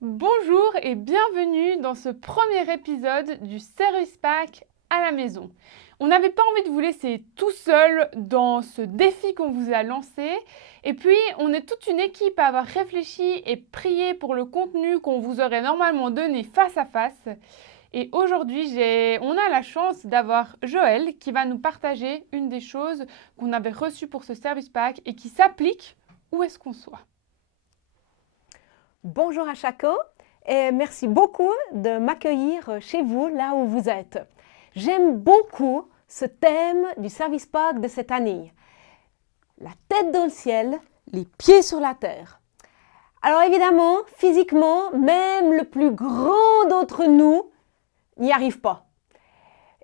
Bonjour et bienvenue dans ce premier épisode du Service Pack à la maison. On n'avait pas envie de vous laisser tout seul dans ce défi qu'on vous a lancé. Et puis, on est toute une équipe à avoir réfléchi et prié pour le contenu qu'on vous aurait normalement donné face à face. Et aujourd'hui, on a la chance d'avoir Joël qui va nous partager une des choses qu'on avait reçues pour ce Service Pack et qui s'applique où est-ce qu'on soit. Bonjour à chacun et merci beaucoup de m'accueillir chez vous, là où vous êtes. J'aime beaucoup ce thème du Service Pack de cette année. La tête dans le ciel, les pieds sur la terre. Alors évidemment, physiquement, même le plus grand d'entre nous n'y arrive pas.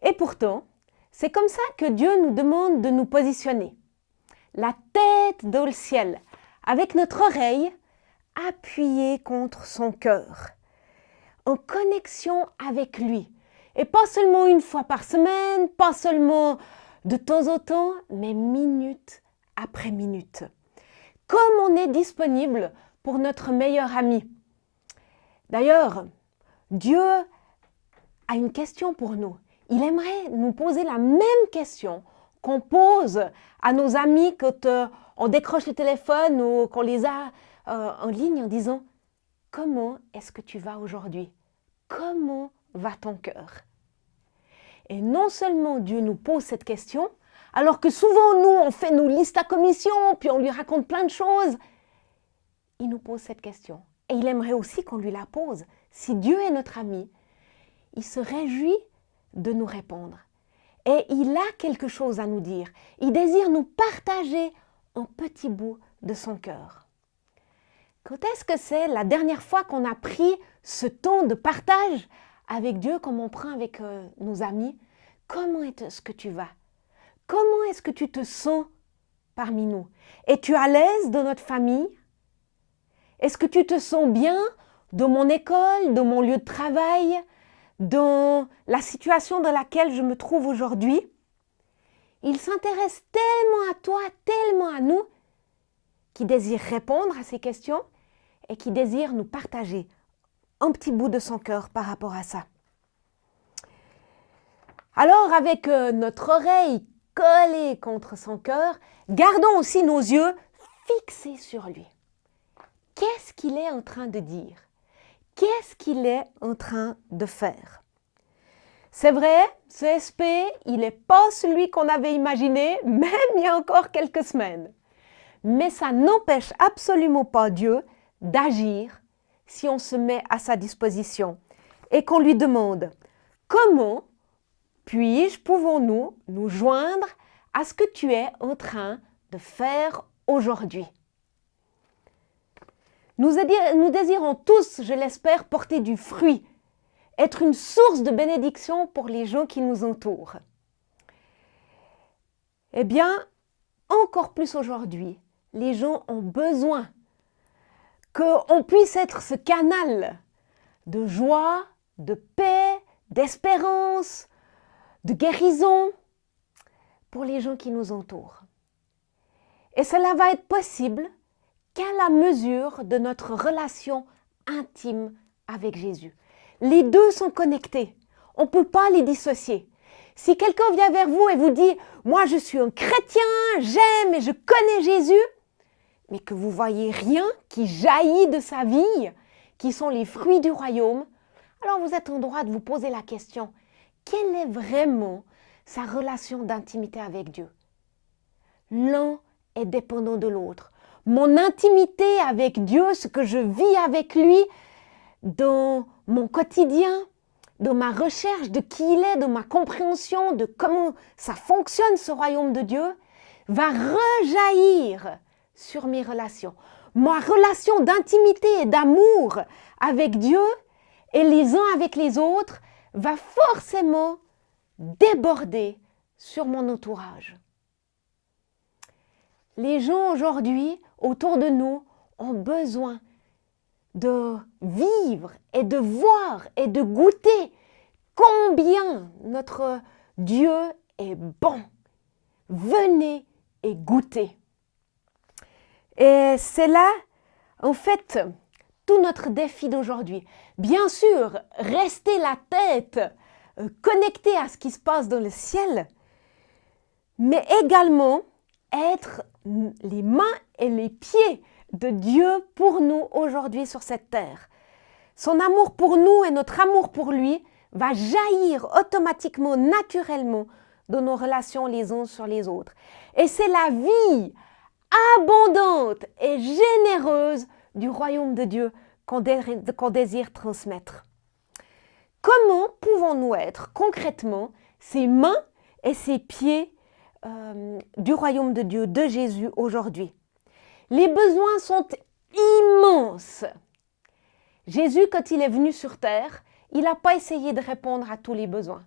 Et pourtant, c'est comme ça que Dieu nous demande de nous positionner. La tête dans le ciel, avec notre oreille appuyé contre son cœur, en connexion avec lui. Et pas seulement une fois par semaine, pas seulement de temps en temps, mais minute après minute. Comme on est disponible pour notre meilleur ami. D'ailleurs, Dieu a une question pour nous. Il aimerait nous poser la même question qu'on pose à nos amis quand on décroche le téléphone ou qu'on les a en ligne en disant « Comment est-ce que tu vas aujourd'hui? Comment va ton cœur ?» Et non seulement Dieu nous pose cette question, alors que souvent nous, on fait nos listes à commission, puis on lui raconte plein de choses, il nous pose cette question. Et il aimerait aussi qu'on lui la pose. Si Dieu est notre ami, il se réjouit de nous répondre. Et il a quelque chose à nous dire. Il désire nous partager un petit bout de son cœur. Quand est-ce que c'est la dernière fois qu'on a pris ce temps de partage avec Dieu comme on prend avec nos amis? Comment est-ce que tu vas? Comment est-ce que tu te sens parmi nous? Es-tu à l'aise dans notre famille? Est-ce que tu te sens bien dans mon école, dans mon lieu de travail, dans la situation dans laquelle je me trouve aujourd'hui? Il s'intéresse tellement à toi, tellement à nous, qu'il désire répondre à ces questions et qui désire nous partager un petit bout de son cœur par rapport à ça. Alors, avec notre oreille collée contre son cœur, gardons aussi nos yeux fixés sur lui. Qu'est-ce qu'il est en train de dire? Qu'est-ce qu'il est en train de faire? C'est vrai, ce SP, il n'est pas celui qu'on avait imaginé, même il y a encore quelques semaines. Mais ça n'empêche absolument pas Dieu d'agir si on se met à sa disposition et qu'on lui demande « Comment pouvons-nous nous joindre à ce que tu es en train de faire aujourd'hui ?» Nous désirons tous, je l'espère, porter du fruit, être une source de bénédiction pour les gens qui nous entourent. Eh bien, encore plus aujourd'hui, les gens ont besoin qu'on puisse être ce canal de joie, de paix, d'espérance, de guérison pour les gens qui nous entourent. Et cela va être possible qu'à la mesure de notre relation intime avec Jésus. Les deux sont connectés. On ne peut pas les dissocier. Si quelqu'un vient vers vous et vous dit « Moi, je suis un chrétien, j'aime et je connais Jésus », mais que vous voyez rien qui jaillit de sa vie, qui sont les fruits du royaume, alors vous êtes en droit de vous poser la question, quelle est vraiment sa relation d'intimité avec Dieu? L'un est dépendant de l'autre. Mon intimité avec Dieu, ce que je vis avec lui dans mon quotidien, dans ma recherche de qui il est, de ma compréhension de comment ça fonctionne ce royaume de Dieu, va rejaillir sur mes relations. Ma relation d'intimité et d'amour avec Dieu et les uns avec les autres va forcément déborder sur mon entourage. Les gens aujourd'hui autour de nous ont besoin de vivre et de voir et de goûter combien notre Dieu est bon. Venez et goûtez. Et c'est là, en fait, tout notre défi d'aujourd'hui. Bien sûr, rester la tête connectée à ce qui se passe dans le ciel, mais également être les mains et les pieds de Dieu pour nous aujourd'hui sur cette terre. Son amour pour nous et notre amour pour lui va jaillir automatiquement, naturellement dans nos relations les uns sur les autres. Et c'est la vie abondante et généreuse du royaume de Dieu qu'on désire transmettre. Comment pouvons-nous être concrètement ces mains et ces pieds du royaume de Dieu, de Jésus aujourd'hui? Les besoins sont immenses. Jésus, quand il est venu sur terre, il n'a pas essayé de répondre à tous les besoins.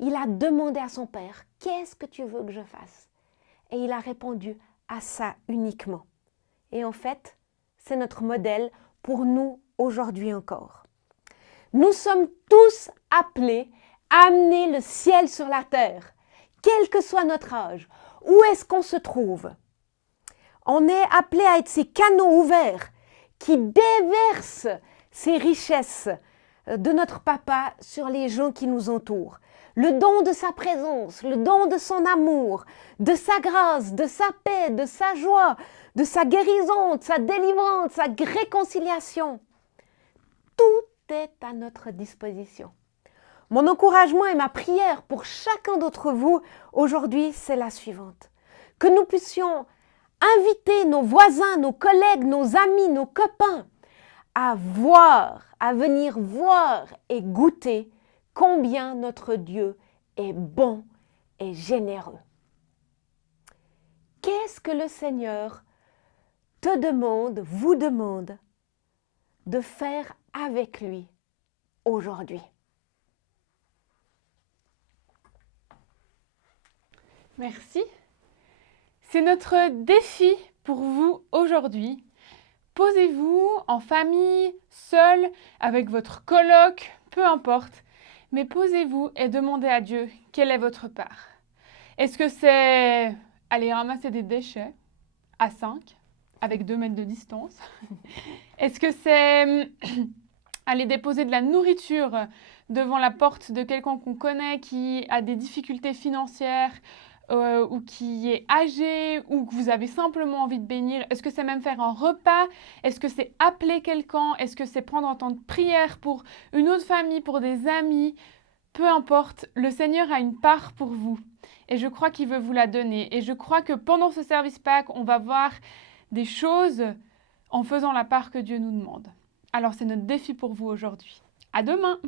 Il a demandé à son Père, « Qu'est-ce que tu veux que je fasse ?» Et il a répondu à ça uniquement. Et en fait, c'est notre modèle pour nous aujourd'hui encore. Nous sommes tous appelés à amener le ciel sur la terre, quel que soit notre âge. Où est-ce qu'on se trouve? On est appelés à être ces canaux ouverts qui déversent ces richesses de notre Papa sur les gens qui nous entourent. Le don de sa présence, le don de son amour, de sa grâce, de sa paix, de sa joie, de sa guérison, de sa délivrance, sa réconciliation. Tout est à notre disposition. Mon encouragement et ma prière pour chacun d'entre vous aujourd'hui, c'est la suivante. Que nous puissions inviter nos voisins, nos collègues, nos amis, nos copains à venir voir et goûter combien notre Dieu est bon et généreux. Qu'est-ce que le Seigneur te demande, vous demande de faire avec lui aujourd'hui? Merci. C'est notre défi pour vous aujourd'hui. Posez-vous en famille, seul, avec votre coloc, peu importe, mais posez-vous et demandez à Dieu quelle est votre part. Est-ce que c'est aller ramasser des déchets à 5, avec 2 mètres de distance? Est-ce que c'est aller déposer de la nourriture devant la porte de quelqu'un qu'on connaît qui a des difficultés financières ou qui est âgé ou que vous avez simplement envie de bénir? Est-ce que c'est même faire un repas? Est-ce que c'est appeler quelqu'un? Est-ce que c'est prendre un temps de prière pour une autre famille, pour des amis? Peu importe, le Seigneur a une part pour vous et je crois qu'il veut vous la donner. Et je crois que pendant ce service Pâques, on va voir des choses en faisant la part que Dieu nous demande. Alors c'est notre défi pour vous aujourd'hui. À demain!